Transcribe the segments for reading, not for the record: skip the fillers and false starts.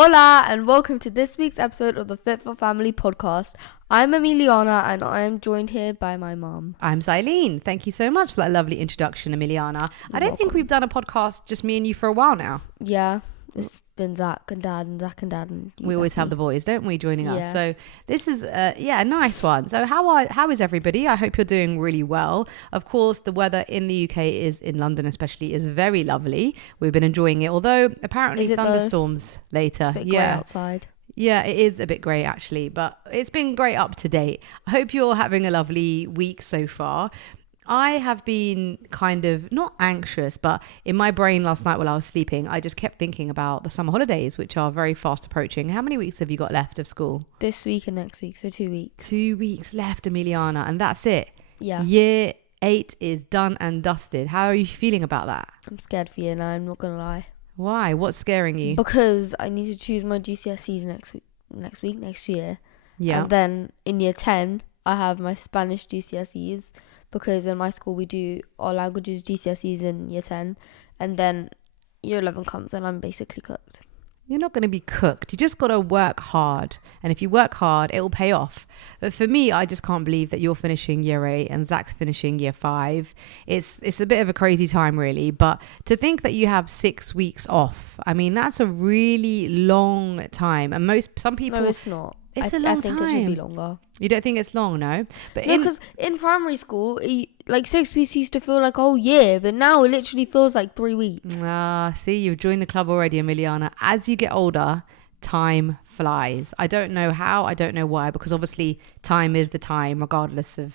Hola and welcome to this week's episode of the Fit for Family podcast. I'm Emiliana and I am joined here by my mum. I'm Zaileen. Thank you so much for that lovely introduction, Emiliana. I don't think we've done a podcast just me and you for a while now. Yeah, it's been Zach and Dad and we always have the boys, don't we, joining us? So this is a nice one. So how is everybody? I hope you're doing really well. Of course, the weather in the UK in London especially is very lovely. We've been enjoying it, although apparently thunderstorms later. It's a bit grey outside. Yeah, it is a bit grey actually, but it's been great up to date. I hope you're having a lovely week so far. I have been kind of not anxious, but in my brain last night while I was sleeping, I just kept thinking about the summer holidays, which are very fast approaching. How many weeks have you got left of school? This week and next week, so 2 weeks. 2 weeks left, Emiliana, and that's it. Yeah. Year 8 is done and dusted. How are you feeling about that? I'm scared for you now, I'm not going to lie. Why? What's scaring you? Because I need to choose my GCSEs next year. Yeah. And then in year 10, I have my Spanish GCSEs. Because in my school we do our languages GCSEs in year 10 and then year 11 comes and I'm basically cooked. You're not going to be cooked. You just got to work hard. And if you work hard, it will pay off. But for me, I just can't believe that you're finishing year 8 and Zach's finishing year 5. It's a bit of a crazy time, really. But to think that you have 6 weeks off, I mean, that's a really long time. And some people... No, it's not. It's a long time. I think it should be longer. You don't think it's long, no? But no, because in primary school, 6 weeks used to feel like a whole year, but now it literally feels like 3 weeks. See, you've joined the club already, Emiliana. As you get older, time flies. I don't know how, I don't know why, because obviously time is the time, regardless of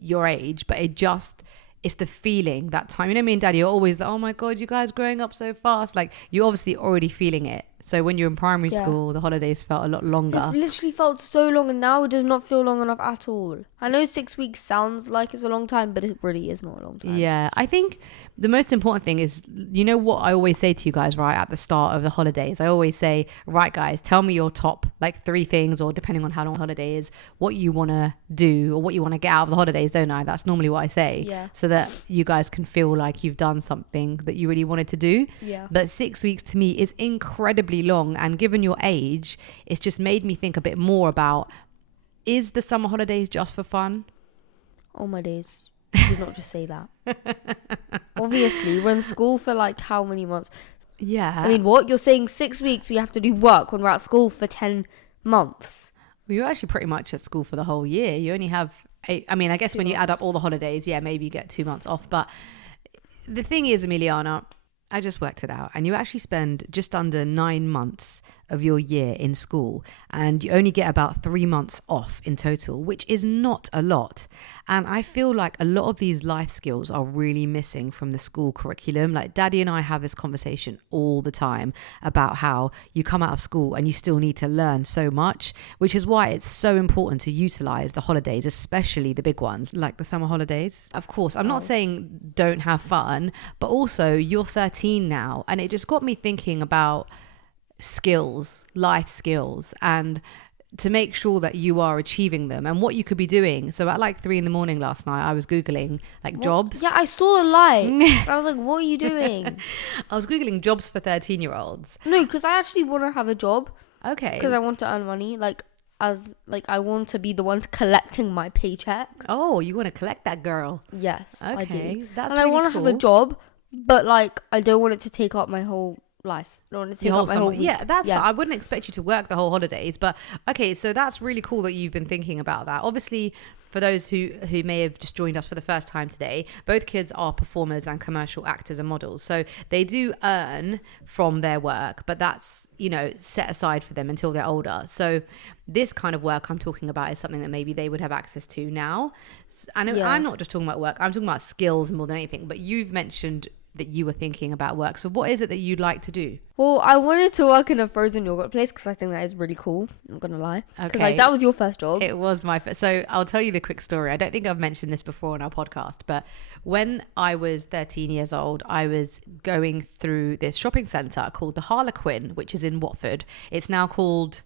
your age, but it's the feeling, that time. You know, me and Daddy are always like, oh my God, you guys growing up so fast. Like, you're obviously already feeling it. So when you're in primary school, the holidays felt a lot longer. It literally felt so long and now it does not feel long enough at all. I know 6 weeks sounds like it's a long time, but it really is not a long time. Yeah, I think the most important thing is, you know what I always say to you guys, right, at the start of the holidays? I always say, right, guys, tell me your top 3 things, or depending on how long the holiday is, what you want to do or what you want to get out of the holidays, don't I? That's normally what I say. Yeah. So that you guys can feel like you've done something that you really wanted to do. Yeah. But 6 weeks to me is incredibly long, and given your age, it's just made me think a bit more about, is the summer holidays just for fun? Oh my days, do not just say that. Obviously, we're in school for how many months? Yeah. I mean, what? You're saying 6 weeks we have to do work when we're at school for 10 months? Well, you're actually pretty much at school for the whole year. You only have 8, I mean, I guess 2 when months. you add up all the holidays, maybe you get 2 months off. But the thing is, Emiliana, I just worked it out, and you actually spend just under 9 months of your year in school, and you only get about 3 months off in total, which is not a lot. And I feel like a lot of these life skills are really missing from the school curriculum. Like, Daddy and I have this conversation all the time about how you come out of school and you still need to learn so much, which is why it's so important to utilize the holidays, especially the big ones like the summer holidays. Of course, I'm not saying don't have fun, but also you're 13 now, and it just got me thinking about skills, life skills, and to make sure that you are achieving them and what you could be doing. So at 3 a.m. last night, I was Googling jobs. Yeah, I saw the light. I was like, what are you doing? I was Googling jobs for 13-year-olds. No, because I actually want to have a job. Okay. Because I want to earn money. I want to be the one collecting my paycheck. Oh, you want to collect that, girl? Yes, okay, I do. That's and really I want to cool. have a job, but I don't want it to take up my whole life. I don't want it to take up my whole week. Yeah, that's fine. I wouldn't expect you to work the whole holidays, but okay, so that's really cool that you've been thinking about that. Obviously, for those who may have just joined us for the first time today, both kids are performers and commercial actors and models. So they do earn from their work, but that's, set aside for them until they're older. So this kind of work I'm talking about is something that maybe they would have access to now. And I'm not just talking about work, I'm talking about skills more than anything, but you've mentioned that you were thinking about work. So what is it that you'd like to do? Well, I wanted to work in a frozen yogurt place because I think that is really cool. I'm not going to lie. Because that was your first job. It was my first. So I'll tell you the quick story. I don't think I've mentioned this before on our podcast, but when I was 13 years old, I was going through this shopping centre called the Harlequin, which is in Watford. It's now called...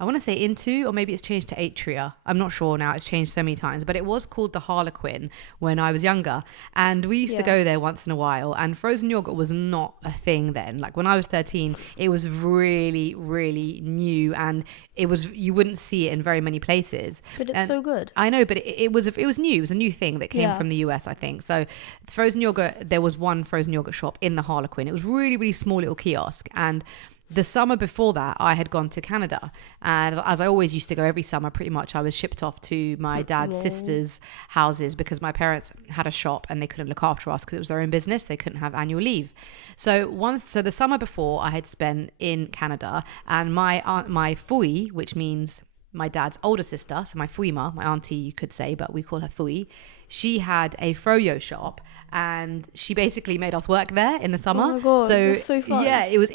I want to say into, or maybe it's changed to Atria. I'm not sure now. It's changed so many times, but it was called the Harlequin when I was younger. And we used to go there once in a while, and frozen yogurt was not a thing then. Like when I was 13, it was really, really new, and you wouldn't see it in very many places. But it's so good. I know, but it was new. It was a new thing that came from the US, I think. So frozen yogurt, there was one frozen yogurt shop in the Harlequin. It was really, really small little kiosk. And the summer before that, I had gone to Canada, and as I always used to go every summer, pretty much I was shipped off to my dad's sisters' houses because my parents had a shop and they couldn't look after us because it was their own business. They couldn't have annual leave. So the summer before, I had spent in Canada, and my fui, which means my dad's older sister, so my fuima, my auntie, you could say, but we call her fui. She had a Fro-Yo shop, and she basically made us work there in the summer. Oh my god, that's so fun. Yeah, it was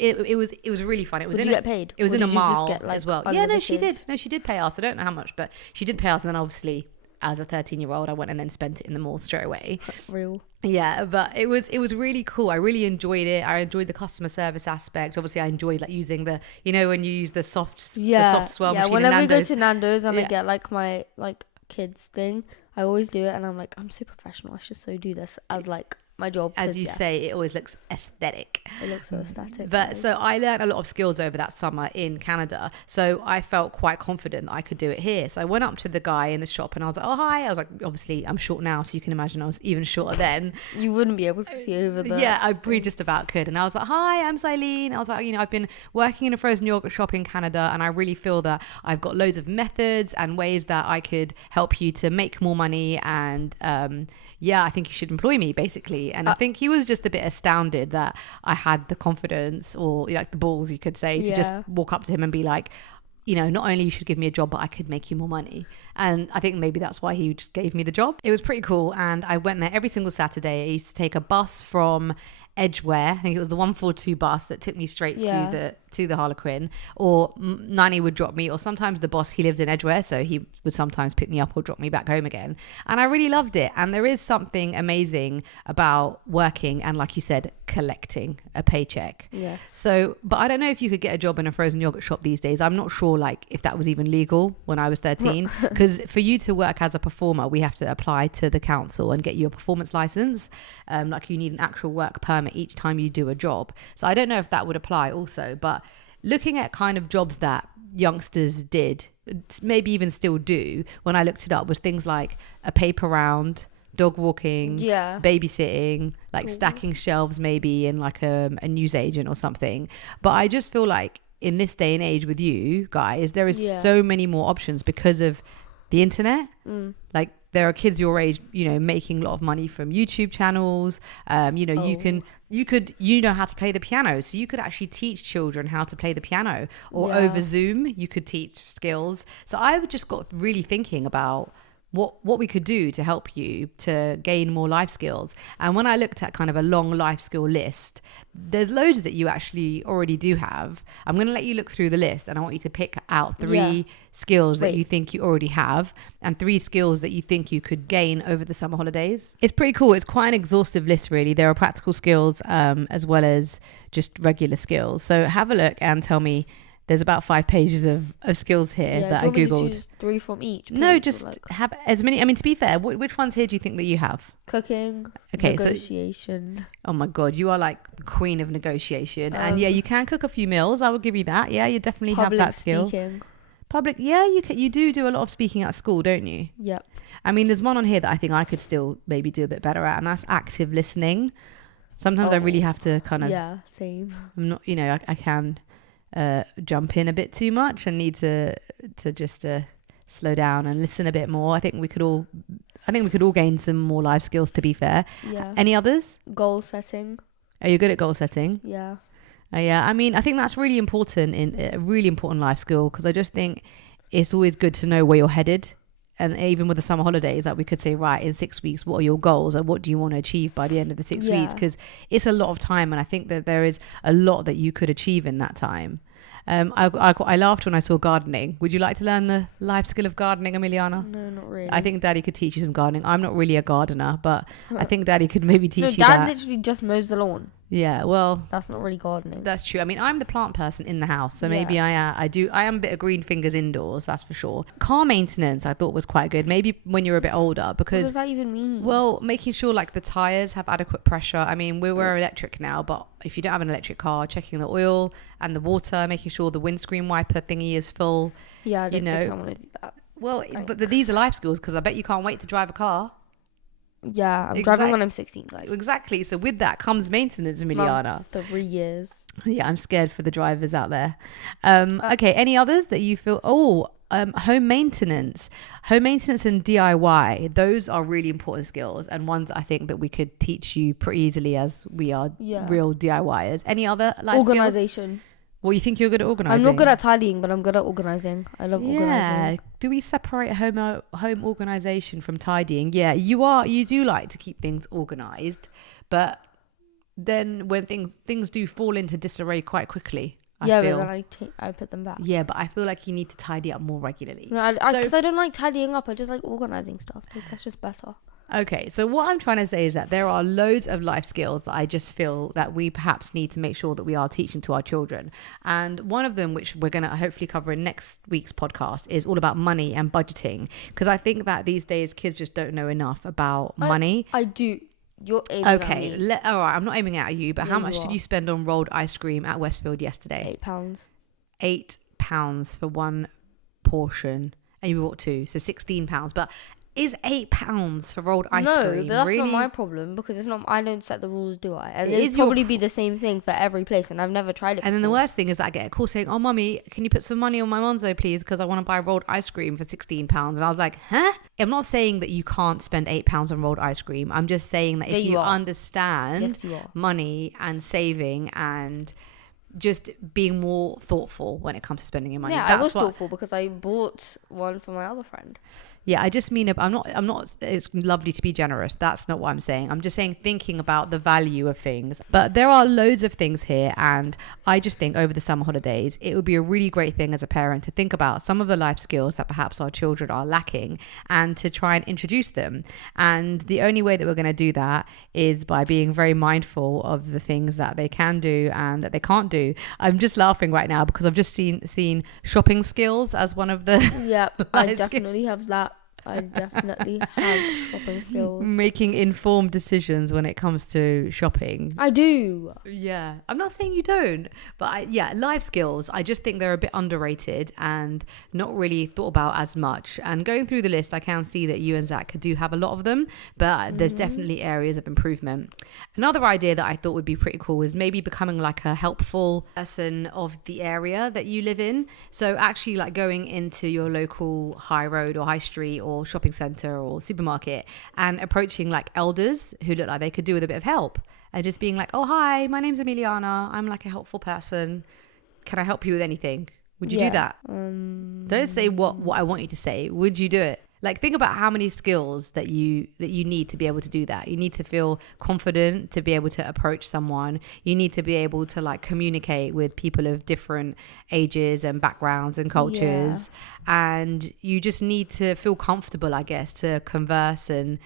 really fun. It was Did you get paid? It was in a mall just get, like, as well. Yeah, no, she did. No, she did pay us. I don't know how much, but she did pay us. And then obviously, as a 13-year-old, I went and then spent it in the mall straight away. Real. Yeah, but it was really cool. I really enjoyed it. I enjoyed the customer service aspect. Obviously, I enjoyed like using the, when you use the soft swell machine. Yeah, whenever we go to Nando's and I get like my like kids thing, I always do it, and I'm like, I'm so professional. I should so do this as like my job. As you say, it always looks aesthetic. It looks so aesthetic. But so I learned a lot of skills over that summer in Canada. So I felt quite confident that I could do it here. So I went up to the guy in the shop and I was like, oh, hi. I was like, obviously I'm short now, so you can imagine I was even shorter then. You wouldn't be able to see over there. Yeah, I pretty just about could. And I was like, hi, I'm Zaileen. I was like, I've been working in a frozen yogurt shop in Canada, and I really feel that I've got loads of methods and ways that I could help you to make more money. And I think you should employ me, basically. And I think he was just a bit astounded that I had the confidence, or like the balls, you could say, to just walk up to him and be like, not only you should give me a job, but I could make you more money. And I think maybe that's why he just gave me the job. It was pretty cool. And I went there every single Saturday. I used to take a bus from Edgware. I think it was the 142 bus that took me straight to the Harlequin, or Nanny would drop me, or sometimes the boss, he lived in Edgware, so he would sometimes pick me up or drop me back home again. And I really loved it. And there is something amazing about working and, like you said, collecting a paycheck. Yes. So, but I don't know if you could get a job in a frozen yogurt shop these days. I'm not sure like if that was even legal when I was 13, because for you to work as a performer, we have to apply to the council and get you a performance license. Like you need an actual work permit each time you do a job. So I don't know if that would apply also, but looking at kind of jobs that youngsters did, maybe even still do, when I looked it up, was things like a paper round, dog walking, babysitting, like stacking shelves maybe in like a newsagent or something. But I just feel like in this day and age with you guys, there is so many more options because of the internet. Like there are kids your age, making a lot of money from YouTube channels. You know how to play the piano, so you could actually teach children how to play the piano, or over Zoom you could teach skills. So I just got really thinking about what we could do to help you to gain more life skills. And when I looked at kind of a long life skill list, there's loads that you actually already do have. I'm going to let you look through the list, and I want you to pick out three skills that you think you already have, and 3 skills that you think you could gain over the summer holidays. It's pretty cool. It's quite an exhaustive list, really. There are practical skills as well as just regular skills. So have a look and tell me. There's about 5 pages of skills here that I googled. Choose 3 from each? No, just have as many. I mean, to be fair, which ones here do you think that you have? Cooking, negotiation. So, oh my God, you are like the queen of negotiation. And you can cook a few meals. I will give you that. Yeah, you definitely have that skill. Speaking. Public, you do a lot of speaking at school, don't you? Yep. I mean, there's one on here that I think I could still maybe do a bit better at, and that's active listening. Sometimes I really have to kind of. Yeah, same. I'm not, I can. Jump in a bit too much and need to just slow down and listen a bit more. I think we could all gain some more life skills, to be fair. Yeah. Any others? Goal setting. Are you good at goal setting? Yeah. Yeah. I mean, I think that's really important, in a really important life skill, because I just think it's always good to know where you're headed. And even with the summer holidays, like we could say, right, in 6 weeks, what are your goals and what do you want to achieve by the end of the 6 weeks? Because it's a lot of time, and I think that there is a lot that you could achieve in that time. I laughed when I saw gardening. Would you like to learn the life skill of gardening, Emiliana? No, not really. I think Daddy could teach you some gardening. I'm not really a gardener, but I think Daddy could maybe teach you Dad that. literally just mows the lawn. Yeah, well, That's not really gardening. that's true. I mean, I'm the plant person in the house, so maybe I am a bit of green fingers indoors, that's for sure. Car maintenance I thought was quite good, maybe when you're a bit older, What because does that even mean? well, making sure like the tires have adequate pressure. I mean, we're electric now, but if you don't have an electric car, checking the oil and the water, making sure the windscreen wiper thingy is full. Yeah, I don't you know, think I want to do that. Well, but these are life skills, because I bet you can't wait to drive a car. Yeah, I'm driving when I'm 16, guys. Exactly. So with that comes maintenance, Emiliana. 3 years. Yeah, I'm scared for the drivers out there. Okay, any others that you feel? Home maintenance. Home maintenance and DIY. Those are really important skills, and ones I think that we could teach you pretty easily, as we are real DIYers. Any other life Organization. skills? Well, you think you're good at organizing? I'm not good at tidying, but I'm good at organizing. I love organizing. Do we separate home organization from tidying? Yeah, you do like to keep things organized, but then when things do fall into disarray quite quickly, I feel. But then I put them back. Yeah, but I feel like you need to tidy up more regularly. No, because I don't like tidying up. I just like organizing stuff. Like, that's just better. Okay, so what I'm trying to say is that there are loads of life skills that I just feel that we perhaps need to make sure that we are teaching to our children. And one of them, which we're going to hopefully cover in next week's podcast, is all about money and budgeting. Because I think that these days kids just don't know enough about money. I do. You're aiming at me. All right, I'm not aiming at you, but how much did you spend on rolled ice cream at Westfield yesterday? £8. £8 for one portion. And you bought two, so £16. But is £8 for rolled ice cream? No, but that's really? not my problem, because it's not. I don't set the rules, do I? And it'll probably be the same thing for every place, and I've never tried it. And then the worst thing is that I get a call saying, "Oh, mummy, can you put some money on my Monzo, please? Because I want to buy rolled ice cream for £16." And I was like, "Huh?" I'm not saying that you can't spend £8 on rolled ice cream. I'm just saying that if you understand money and saving and just being more thoughtful when it comes to spending your money. Yeah, I was thoughtful because I bought one for my other friend. Yeah, I just mean, I'm not, it's lovely to be generous. That's not what I'm saying. I'm just saying thinking about the value of things. But there are loads of things here. And I just think over the summer holidays, it would be a really great thing as a parent to think about some of the life skills that perhaps our children are lacking and to try and introduce them. And the only way that we're going to do that is by being very mindful of the things that they can do and that they can't do. I'm just laughing right now because I've just seen shopping skills as one of the I definitely have that. I definitely have shopping skills. Making informed decisions when it comes to shopping. I do. Yeah. I'm not saying you don't, but life skills, I just think they're a bit underrated and not really thought about as much. And going through the list, I can see that you and Zach do have a lot of them, but there's definitely areas of improvement. Another idea that I thought would be pretty cool is maybe becoming like a helpful person of the area that you live in. So actually like going into your local high road or high street or shopping center or supermarket and approaching like elders who look like they could do with a bit of help and just being like, "Oh, hi, my name's Emiliana. I'm like a helpful person. Can I help you with anything?" Would you do that? Don't say what I want you to say. Would you do it? Like, think about how many skills that you need to be able to do that. You need to feel confident to be able to approach someone. You need to be able to like communicate with people of different ages and backgrounds and cultures. And you just need to feel comfortable, I guess, to converse and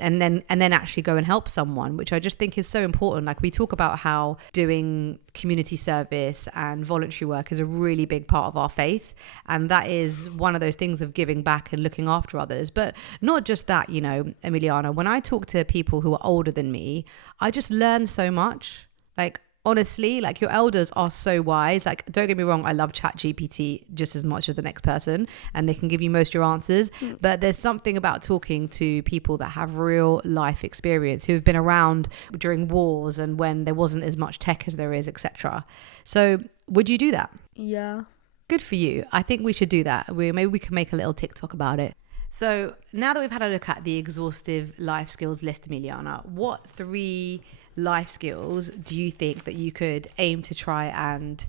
then actually go and help someone, which I just think is so important. Like, we talk about how doing community service and voluntary work is a really big part of our faith, and that is one of those things of giving back and looking after others. But not just that, you know, Emiliana, when I talk to people who are older than me, I just learn so much. Like, honestly, like, your elders are so wise. Like, don't get me wrong, I love ChatGPT just as much as the next person, and they can give you most of your answers. But there's something about talking to people that have real life experience, who have been around during wars and when there wasn't as much tech as there is, etc. So would you do that? Yeah. Good for you. I think we should do that. Maybe we can make a little TikTok about it. So now that we've had a look at the exhaustive life skills list, Emiliana, what 3 life skills do you think that you could aim to try and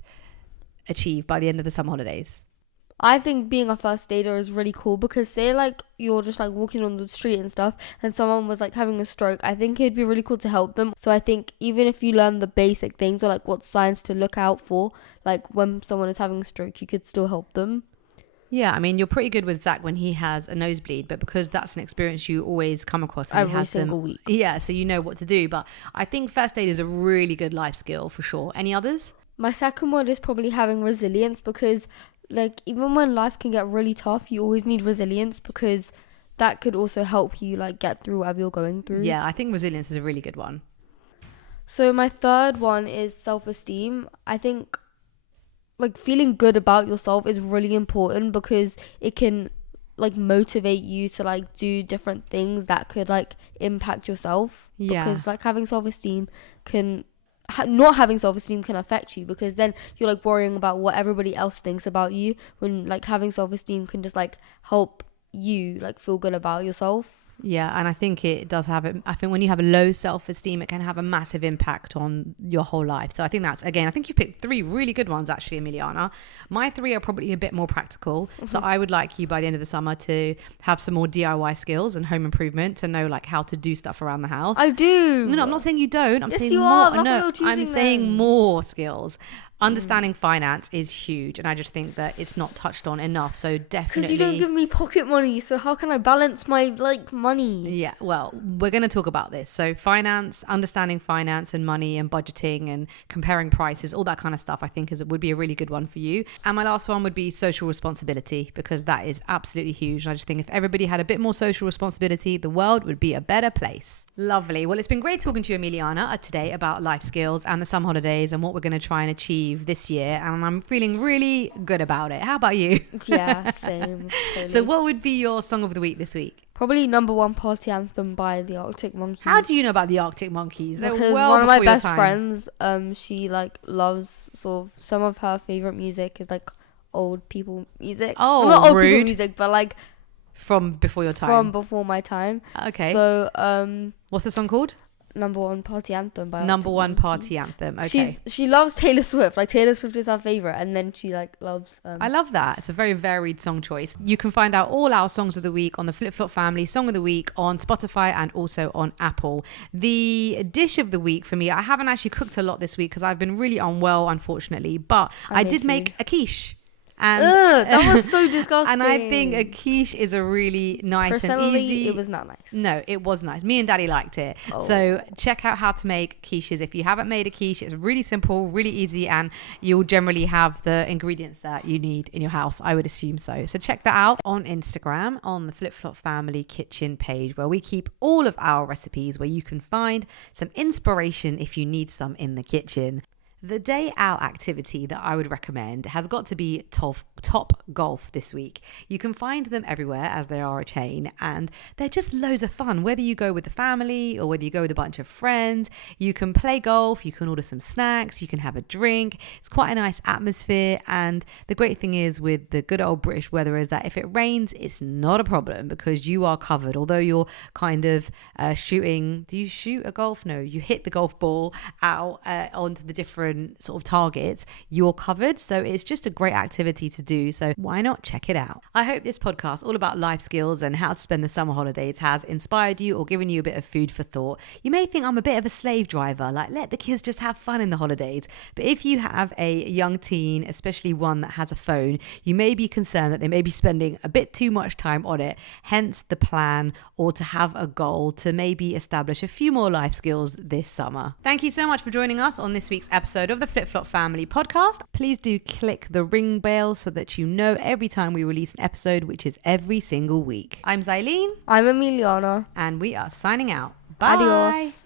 achieve by the end of the summer holidays? I think being a first aider is really cool, because say like you're just like walking on the street and stuff and someone was like having a stroke, I think it'd be really cool to help them. So I think even if you learn the basic things, or like what signs to look out for, like when someone is having a stroke, you could still help them. Yeah, I mean, you're pretty good with Zach when he has a nosebleed, but because that's an experience you always come across and Every single week. Yeah, so you know what to do. But I think first aid is a really good life skill for sure. Any others? My second one is probably having resilience, because like even when life can get really tough, you always need resilience, because that could also help you like get through whatever you're going through. Yeah, I think resilience is a really good one. So my third one is self-esteem. I think like feeling good about yourself is really important, because it can like motivate you to like do different things that could like impact yourself. Yeah. Because like having self-esteem can not having self-esteem can affect you, because then you're like worrying about what everybody else thinks about you, when like having self-esteem can just like help you like feel good about yourself. Yeah, and I think it does have it. I think when you have a low self-esteem, it can have a massive impact on your whole life. So I think that's, again, I think you picked 3 really good ones actually, Emiliana. My 3 are probably a bit more practical. So I would like you by the end of the summer to have some more DIY skills and home improvement, to know like how to do stuff around the house. I do. No, I'm not saying you don't. I'm Yes, saying you more. are. That's No, what you're I'm choosing saying then. more skills. Understanding finance is huge, and I just think that it's not touched on enough. So definitely, Because you don't give me pocket money, so how can I balance my like money? Yeah, well, we're going to talk about this. So finance, understanding finance and money and budgeting and comparing prices, all that kind of stuff, I think would be a really good one for you. And my last one would be social responsibility, because that is absolutely huge. And I just think if everybody had a bit more social responsibility, the world would be a better place. Lovely. Well, it's been great talking to you, Emiliana, today about life skills and the summer holidays and what we're going to try and achieve this year. And I'm feeling really good about it. How about you? Yeah, same. Totally. So what would be your song of the week this week? Probably number 1 party anthem by the Arctic Monkeys. How do you know about the Arctic Monkeys? They're Because well one of my before your best time. friends, she like loves sort of some of her favorite music is like old people music. Oh, Well, not old rude. people music, but like From before your time. from before my time. Okay. So What's the song called? number 1 party anthem by Number Arctic 1 Monkeys. party anthem. Okay. She loves Taylor Swift. Like Taylor Swift is her favorite, and then she like loves. I love that. It's a very varied song choice. You can find out all our songs of the week on the Flip Flop Family Song of the Week on Spotify and also on Apple. The dish of the week for me, I haven't actually cooked a lot this week because I've been really unwell, unfortunately, but I did make a quiche. And that was so disgusting. And I think a quiche is a really nice and Personally, easy. it was not nice. No, it was nice. Me and Daddy liked it. Oh. So check out how to make quiches. If you haven't made a quiche, it's really simple, really easy, and you'll generally have the ingredients that you need in your house. I would assume so. So check that out on Instagram on the Flip Flop Family Kitchen page, where we keep all of our recipes, where you can find some inspiration if you need some in the kitchen. The day out activity that I would recommend has got to be Top Golf this week. You can find them everywhere, as they are a chain, and they're just loads of fun. Whether you go with the family or whether you go with a bunch of friends, you can play golf, you can order some snacks, you can have a drink. It's quite a nice atmosphere, and the great thing is with the good old British weather is that if it rains, it's not a problem because you are covered. Although you're kind of shooting, do you shoot a golf? No, you hit the golf ball out onto the different sort of targets, you're covered. So it's just a great activity to do. So why not check it out? I hope this podcast all about life skills and how to spend the summer holidays has inspired you or given you a bit of food for thought. You may think I'm a bit of a slave driver, like let the kids just have fun in the holidays. But if you have a young teen, especially one that has a phone, you may be concerned that they may be spending a bit too much time on it. Hence the plan, or to have a goal to maybe establish a few more life skills this summer. Thank you so much for joining us on this week's episode of the Flip Flop Family podcast. Please do click the ring bell so that you know every time we release an episode, which is every single week. I'm Zaileen. I'm Emiliana. And we are signing out. Bye. Adios.